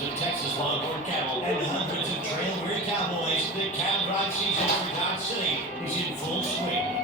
thousands of Texas Longhorn cattle and hundreds of trail-weary cowboys, the cow drive season for Dodge City is in full swing.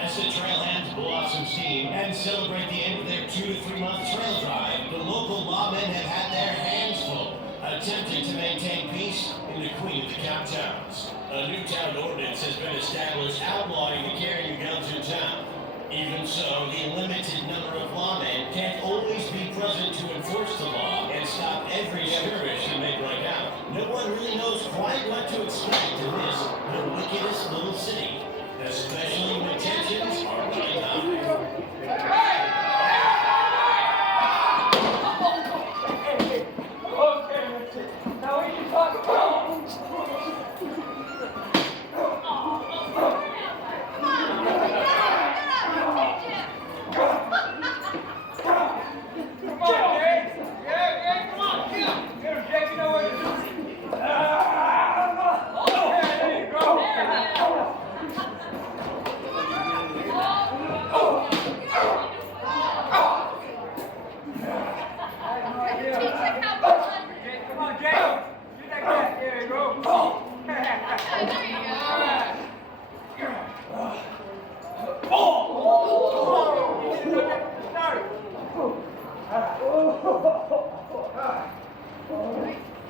As the trail hands blow off some steam and celebrate the end of their 2 to 3 month trail drive, the local lawmen have had their hands full, attempting to maintain peace in the Queen of the Cow Towns. A new town ordinance has been established outlawing the carrying of guns in town. Even so, the limited number of lawmen can't always be present to enforce the law and stop every skirmish that may break out. No one really knows quite what to expect in this, the wickedest little city, especially when tensions are running high. Now we can talk about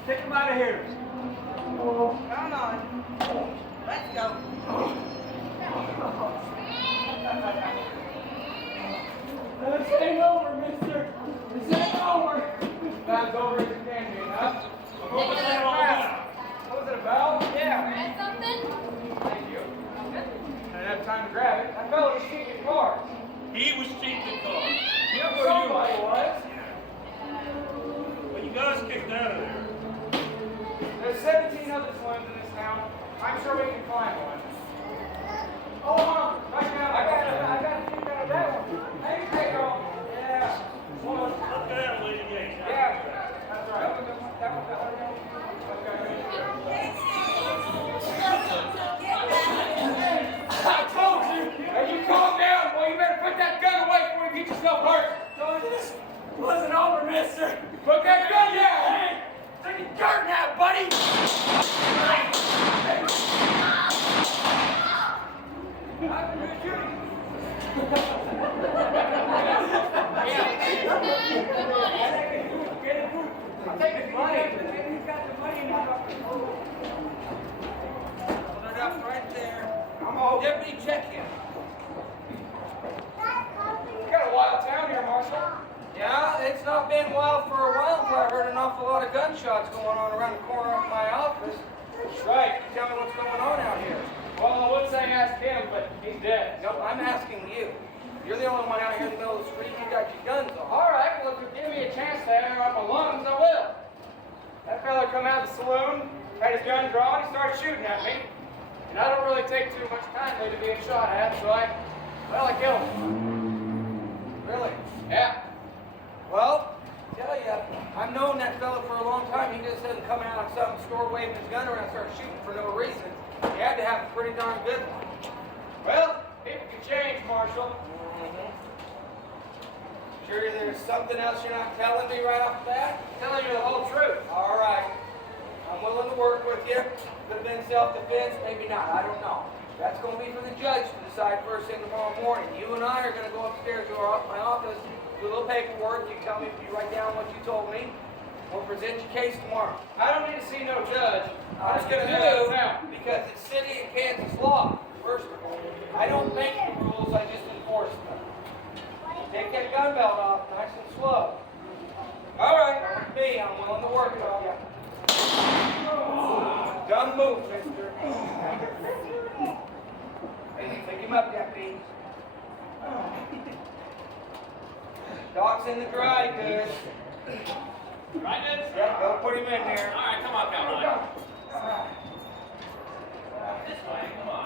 take him out of here. Come on. Let's go. This ain't over, mister. This ain't over. Time's over as it can be, huh? What was that all about? What was it about? Yeah. Read something? Thank you. I didn't have time to grab it. That fellow was cheating cars. He was cheating cars. You know where somebody was? Well, you got us kicked out of there. There's 17 other saloons in this town. I'm sure we can find one. Oh, hold on. Right now, I got to kick out of that one. Hey, girl. Yeah. One. Look at that lady gate. Yeah, that's right. That was the other one. I told you! Hey, you calm down, boy. You better put that gun away before you get yourself hurt. Told you this wasn't over, mister. Put that gun down! Hey, take your dirt now, buddy! I've been shooting. I'll take his money. He's got the money now. Hold it up right there. I'm all. Deputy, check him. We got a wild town here, Marshal. Yeah, it's not been wild for a while until I heard an awful lot of gunshots going on around the corner of my office. That's right. Tell me what's going on out here. Well, I would say ask him, but he's dead. No, I'm asking you. You're the only one out here in the middle of the street. You got your guns on. All right, well, if you give me a chance to air out my lungs, I will. That fella come out of the saloon, had his gun drawn, he started shooting at me. And I don't really take too much kindly to being shot at, so I killed him. Really? Yeah. Well, tell you, I've known that fella for a long time. He just doesn't come out of some store waving his gun around and start shooting for no reason. He had to have a pretty darn good one. Well, people can change, Marshal. Sure there's something else you're not telling me right off the bat? I'm telling you the whole truth. All right. I'm willing to work with you. Could have been self-defense, maybe not. I don't know. That's going to be for the judge to decide first thing tomorrow morning. You and I are going to go upstairs to my office, do a little paperwork. You tell me if you write down what you told me. We'll present your case tomorrow. I don't need to see no judge. I'm just going to do because it's city and Kansas law, first of all. I don't make the rules, I just enforce them. Take that gun belt off nice and slow. All right, me, I'm willing to work it on you. Dumb move, mister. Pick him up, deputy. Doc's in the dry goods. Right, Ned? Yep, go put him in there. All right, come on, Caroline. This way, come on.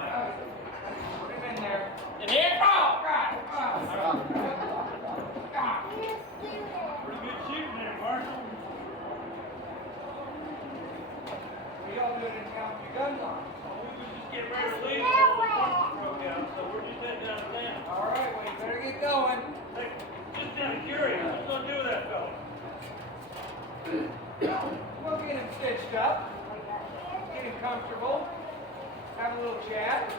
Put him in there. In here? Oh, God. Pretty good shooting there, Marshal. What are y'all doing in town with your guns on? We was just getting ready to leave before the punches broke out, so we're just heading down to town. All right, well, you better get going. Hey, just kind of curious, what's going to do with that fellow? We'll get him stitched up, get him comfortable, have a little chat,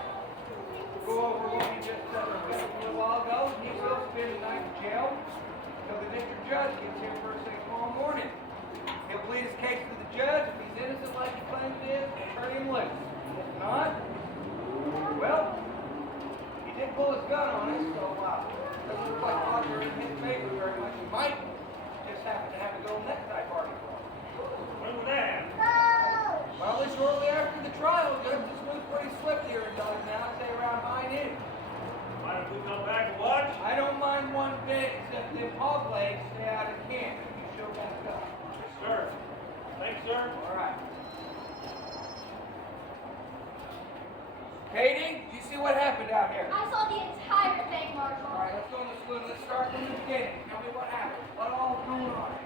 go over what he just said a little while ago. He's still spend the night in jail until the district judge gets here first thing tomorrow morning. He'll plead his case to the judge. If he's innocent like he claims he is, we'll turn him loose. If not, well, he did pull his gun on us, so doesn't look like odds are in his favor very much. He might just happen to have a gold necktie party for him. When was that? Probably shortly after the trial. Judge just moves pretty swiftly here in Dodge now. I'd say around high noon. Mind if we come back and watch? I don't mind one bit, except them hog legs stay out of camp if you show back up. Yes, sir. Thanks, sir. All right. Katie, did you see what happened out here? I saw the entire thing, Marshal. All right, let's go in the saloon. Let's start from the beginning. Tell me what happened. What all was going on?